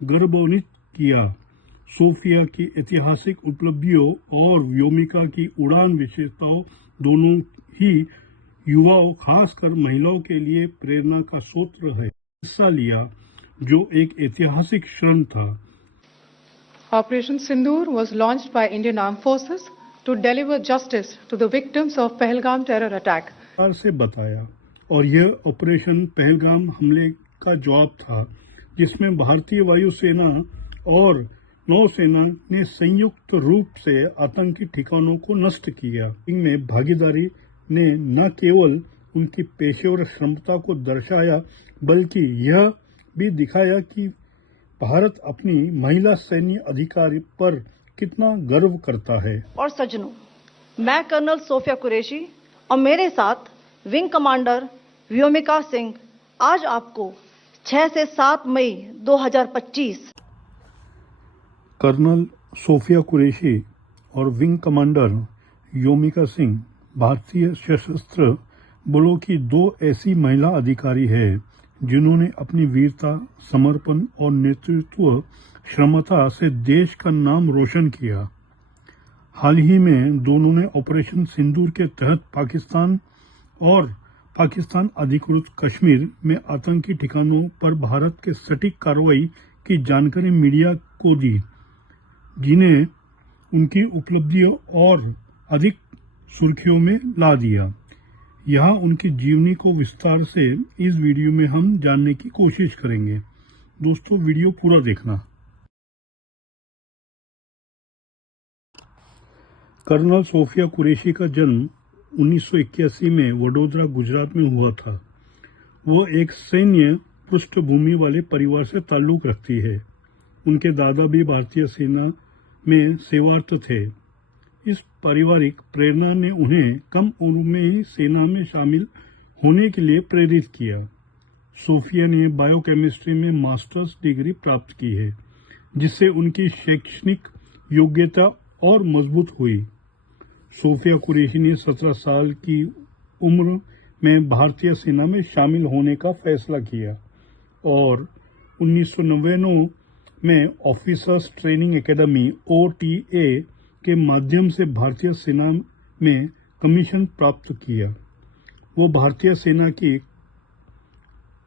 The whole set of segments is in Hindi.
गर्वान्वित किया। सोफिया की ऐतिहासिक उपलब्धियों और व्योमिका की उड़ान विशेषताओं दोनों ही युवाओं, खासकर महिलाओं के लिए प्रेरणा का स्रोत है। हिस्सा लिया, जो एक ऐतिहासिक क्षण था। Operation Sindoor was launched by Indian Armed Forces to deliver justice to the victims of Pahalgam terror attack. से बताया, और यह ऑपरेशन पहलगाम हमले का जवाब था, जिसमें भारतीय वायुसेना और नौसेना ने संयुक्त रूप से आतंकी ठिकानों को नष्ट किया। इनमें भागीदारी ने न केवल उनकी पेशेवर क्षमता को दर्शाया, बल्कि यह भी दिखाया कि भारत अपनी महिला सैन्य अधिकारी पर कितना गर्व करता है। और सज्जनों, मैं कर्नल सोफिया कुरैशी और मेरे साथ विंग कमांडर व्योमिका सिंह आज आपको 6 से 7 मई 2025 कर्नल सोफिया कुरैशी और विंग कमांडर व्योमिका सिंह भारतीय सशस्त्र बलों की 2 ऐसी महिला अधिकारी है जिन्होंने अपनी वीरता, समर्पण और नेतृत्व क्षमता से देश का नाम रोशन किया। हाल ही में दोनों ने ऑपरेशन सिंदूर के तहत पाकिस्तान अधिकृत कश्मीर में आतंकी ठिकानों पर भारत के सटीक कार्रवाई की जानकारी मीडिया को दी, जिन्हें उनकी उपलब्धियों और अधिक सुर्खियों में ला दिया। यहाँ उनकी जीवनी को विस्तार से इस वीडियो में हम जानने की कोशिश करेंगे। दोस्तों, वीडियो पूरा देखना। कर्नल सोफिया कुरैशी का जन्म 1981 में वडोदरा, गुजरात में हुआ था। वह एक सैन्य पृष्ठभूमि वाले परिवार से ताल्लुक रखती है। उनके दादा भी भारतीय सेना में सेवारत थे। इस पारिवारिक प्रेरणा ने उन्हें कम उम्र में ही सेना में शामिल होने के लिए प्रेरित किया। सोफिया ने बायोकेमिस्ट्री में मास्टर्स डिग्री प्राप्त की है, जिससे उनकी शैक्षणिक योग्यता और मजबूत हुई। सोफिया कुरैशी ने 17 साल की उम्र में भारतीय सेना में शामिल होने का फैसला किया और 1999 में ऑफिसर्स ट्रेनिंग एकेडमी OTA के माध्यम से भारतीय सेना में कमीशन प्राप्त किया। वो भारतीय सेना की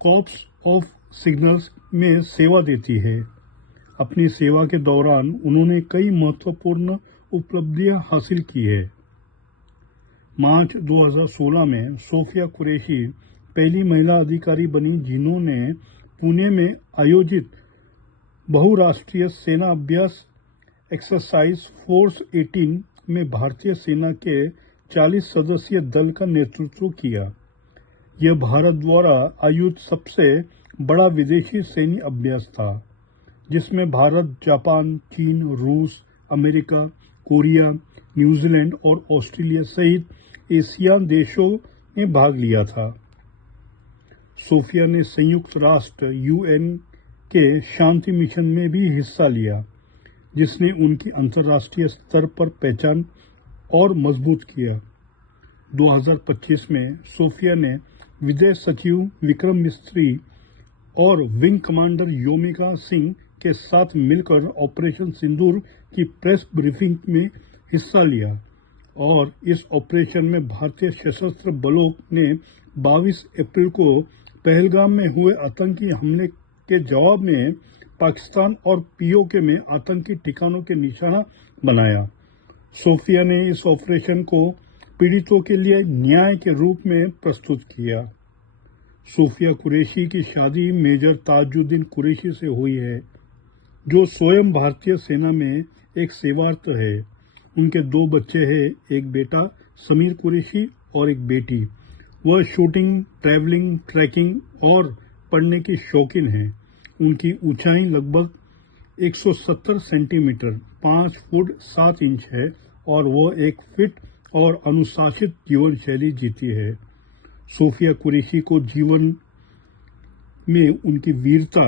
कॉर्प्स ऑफ सिग्नल्स में सेवा देती है। अपनी सेवा के दौरान उन्होंने कई महत्वपूर्ण उपलब्धियां हासिल की है। मार्च 2016 में सोफिया कुरैशी पहली महिला अधिकारी बनी जिन्होंने पुणे में आयोजित बहुराष्ट्रीय सेना अभ्यास एक्सरसाइज फोर्स 18 में भारतीय सेना के 40 सदस्यीय दल का नेतृत्व किया। यह भारत द्वारा आयोजित सबसे बड़ा विदेशी सैन्य अभ्यास था, जिसमें भारत, जापान, चीन, रूस, अमेरिका, कोरिया, न्यूजीलैंड और ऑस्ट्रेलिया सहित एशियाई देशों ने भाग लिया था। सोफिया ने संयुक्त राष्ट्र UN के शांति मिशन में भी हिस्सा लिया, जिसने उनकी अंतर्राष्ट्रीय स्तर पर पहचान और मजबूत किया। 2025 में सोफिया ने विदेश सचिव विक्रम मिस्री और विंग कमांडर व्योमिका सिंह के साथ मिलकर ऑपरेशन सिंदूर की प्रेस ब्रीफिंग में हिस्सा लिया और इस ऑपरेशन में भारतीय सशस्त्र बलों ने 22 अप्रैल को पहलगाम में हुए आतंकी हमले के जवाब में पाकिस्तान और POK में आतंकी ठिकानों के निशाना बनाया। सोफिया ने इस ऑपरेशन को पीड़ितों के लिए न्याय के रूप में प्रस्तुत किया। सोफिया कुरैशी की शादी मेजर ताजुद्दीन कुरैशी से हुई है, जो स्वयं भारतीय सेना में एक सेवारत है। उनके 2 बच्चे हैं, एक बेटा समीर कुरैशी और एक बेटी। वह शूटिंग, ट्रैवलिंग, ट्रैकिंग और पढ़ने की शौकीन है। उनकी ऊंचाई लगभग 170 सेंटीमीटर 5 फुट 7 इंच है और वह एक फिट और अनुशासित जीवन शैली जीती है। सोफिया कुरैशी को जीवन में उनकी वीरता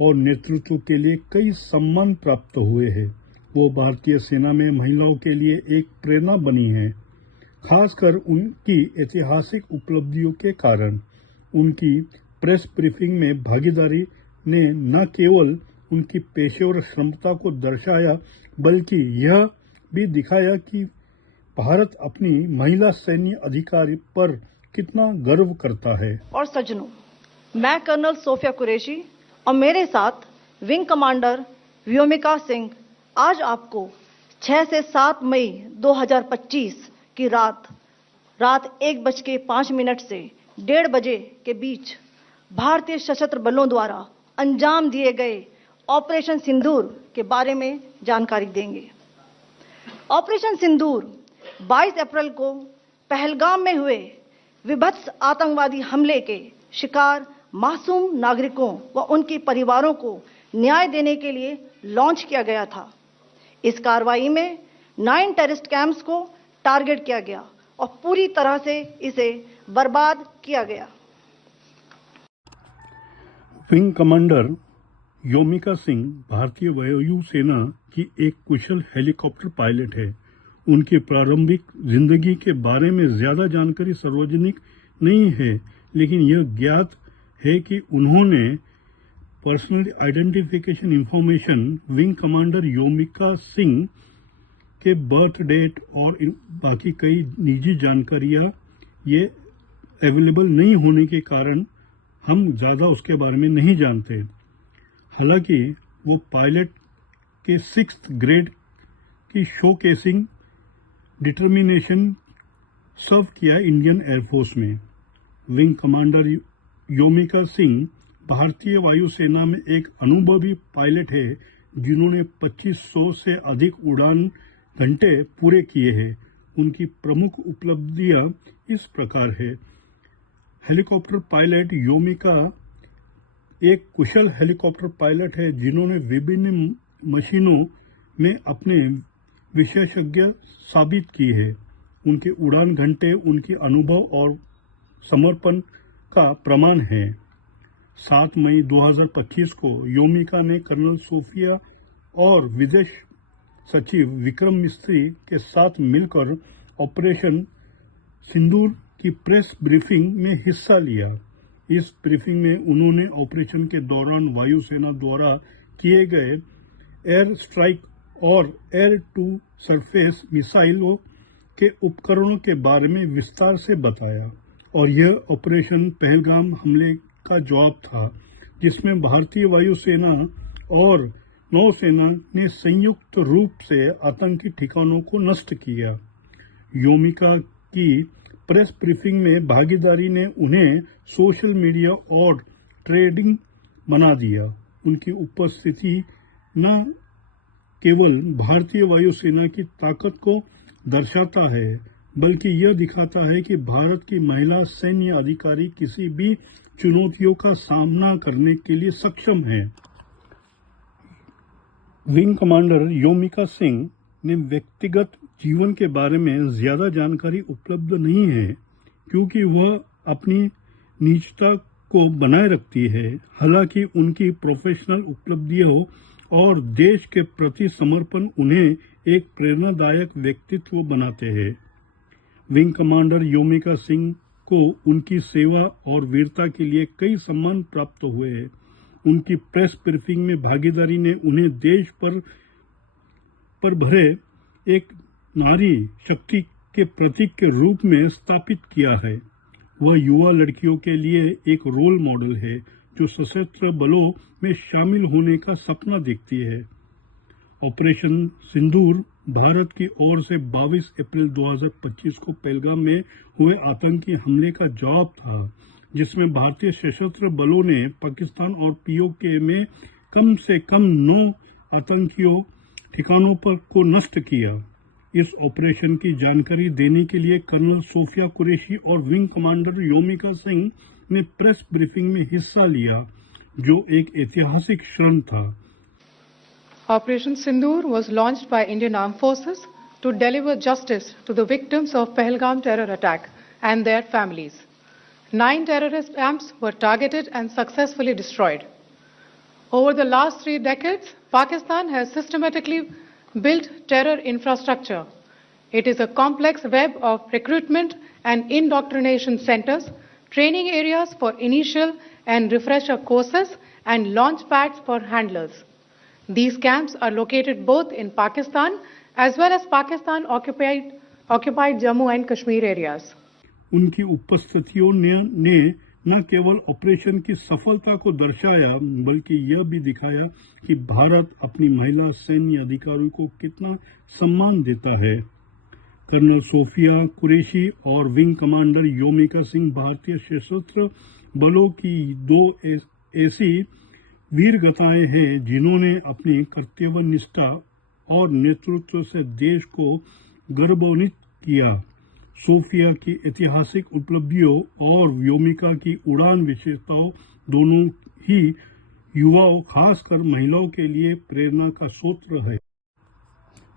और नेतृत्व के लिए कई सम्मान प्राप्त हुए हैं। वो भारतीय सेना में महिलाओं के लिए एक प्रेरणा बनी है, खासकर उनकी ऐतिहासिक उपलब्धियों के कारण। उनकी प्रेस ब्रीफिंग में भागीदारी ने न केवल उनकी पेशेवर क्षमता को दर्शाया बल्कि यह भी दिखाया कि भारत अपनी महिला सैन्य अधिकारी पर कितना गर्व करता है। और सज्जनों, मैं कर्नल सोफिया कुरैशी और मेरे साथ विंग कमांडर व्योमिका सिंह आज आपको 6 से 7 मई 2025 की रात 1:05 से 1:30 बजे के बीच भारतीय सशस्त्र बलों द्वारा अंजाम दिए गए ऑपरेशन सिंदूर के बारे में जानकारी देंगे। ऑपरेशन सिंदूर 22 अप्रैल को पहलगाम में हुए विभत्स आतंकवादी हमले के शिकार मासूम नागरिकों व उनके परिवारों को न्याय देने के लिए लॉन्च किया गया था। इस कार्रवाई में 9 टेररिस्ट कैंप्स को टारगेट किया गया और पूरी तरह से इसे बर्बाद किया गया। विंग कमांडर योमिका सिंह भारतीय वायुसेना की एक कुशल हेलीकॉप्टर पायलट है। उनकी प्रारंभिक जिंदगी के बारे में ज्यादा जानकारी सार्वजनिक नहीं है, लेकिन यह ज्ञात है कि उन्होंने personal identification information wing commander Vyomika Singh के बर्थ डेट और बाकी कई निजी जानकारियां ये अवेलेबल नहीं होने के कारण हम ज्यादा उसके बारे में नहीं जानते। हालांकि वो पायलट के 6th ग्रेड की शोकेसिंग डिटर्मिनेशन सर्व किया इंडियन एयरफोर्स में। विंग कमांडर योमिका सिंह भारतीय वायुसेना में एक अनुभवी पायलट है जिन्होंने 2500 से अधिक उड़ान घंटे पूरे किए हैं। उनकी प्रमुख उपलब्धियां इस प्रकार है। हेलीकॉप्टर पायलट योमिका एक कुशल हेलीकॉप्टर पायलट है जिन्होंने विभिन्न मशीनों में अपने विशेषज्ञ साबित की है। उनके उड़ान घंटे उनकी अनुभव और समर्पण का प्रमाण है। 7 मई 2025 को योमिका ने कर्नल सोफिया और विदेश सचिव विक्रम मिस्त्री के साथ मिलकर ऑपरेशन सिंदूर की प्रेस ब्रीफिंग में हिस्सा लिया। इस ब्रीफिंग में उन्होंने ऑपरेशन के दौरान वायुसेना द्वारा किए गए एयर स्ट्राइक और एयर टू सरफेस मिसाइलों के उपकरणों के बारे में विस्तार से बताया। और यह ऑपरेशन पहलगाम हमले का जवाब था, जिसमें भारतीय वायुसेना और नौसेना ने संयुक्त रूप से आतंकी ठिकानों को नष्ट किया। योमिका की प्रेस ब्रीफिंग में भागीदारी ने उन्हें सोशल मीडिया और ट्रेडिंग बना दिया। उनकी उपस्थिति न केवल भारतीय वायुसेना की ताकत को दर्शाता है, बल्कि यह दिखाता है कि भारत की महिला सैन्य अधिकारी किसी भी चुनौतियों का सामना करने के लिए सक्षम है। विंग कमांडर योमिका सिंह ने व्यक्तिगत जीवन के बारे में ज्यादा जानकारी उपलब्ध नहीं है, क्योंकि वह अपनी निजता को बनाए रखती है। हालांकि उनकी प्रोफेशनल उपलब्धियों और देश के प्रति समर्पण उन्हें एक प्रेरणादायक व्यक्तित्व बनाते हैं। विंग कमांडर योमिका सिंह को उनकी सेवा और वीरता के लिए कई सम्मान प्राप्त हुए हैं। उनकी प्रेस ब्रीफिंग में भागीदारी ने उन्हें देश पर भरे एक नारी शक्ति के प्रतीक के रूप में स्थापित किया है। वह युवा लड़कियों के लिए एक रोल मॉडल है जो सशस्त्र बलों में शामिल होने का सपना देखती है। ऑपरेशन सिंदूर भारत की ओर से 22 अप्रैल 2025 को पहलगाम में हुए आतंकी हमले का जवाब था, जिसमें भारतीय सशस्त्र बलों ने पाकिस्तान और पीओके में कम से कम 9 आतंकियों ठिकानों पर को नष्ट किया। इस ऑपरेशन की जानकारी देने के लिए कर्नल सोफिया कुरैशी और विंग कमांडर योमिका सिंह ने प्रेस ब्रीफिंग में हिस्सा लिया, जो एक ऐतिहासिक क्षण था। Operation Sindoor was launched by Indian Armed Forces to deliver justice to the victims of Pahalgam terror attack and their families. 9 terrorist camps were targeted and successfully destroyed. Over the last 3 decades, Pakistan has systematically built terror infrastructure. It is a complex web of recruitment and indoctrination centers, training areas for initial and refresher courses, and launch pads for handlers. These camps are located both in Pakistan as well as Pakistan occupied Jammu and Kashmir areas. उनकी उपस्थितियों ने न केवल ऑपरेशन की सफलता को दर्शाया बल्कि यह भी दिखाया कि भारत अपनी महिला सैन्य अधिकारियों को कितना सम्मान देता है। कर्नल सोफिया कुरैशी और विंग कमांडर योमिका सिंह भारतीय सशस्त्र बलों की दो ऐसी वीरगाथाएं हैं जिन्होंने अपनी कर्तव्यनिष्ठा और नेतृत्व से देश को गौरवान्वित किया। सोफिया की ऐतिहासिक उपलब्धियों और योमिका की उड़ान विशेषताओं दोनों ही युवाओं खासकर महिलाओं के लिए प्रेरणा का स्रोत है।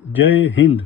जय हिंद।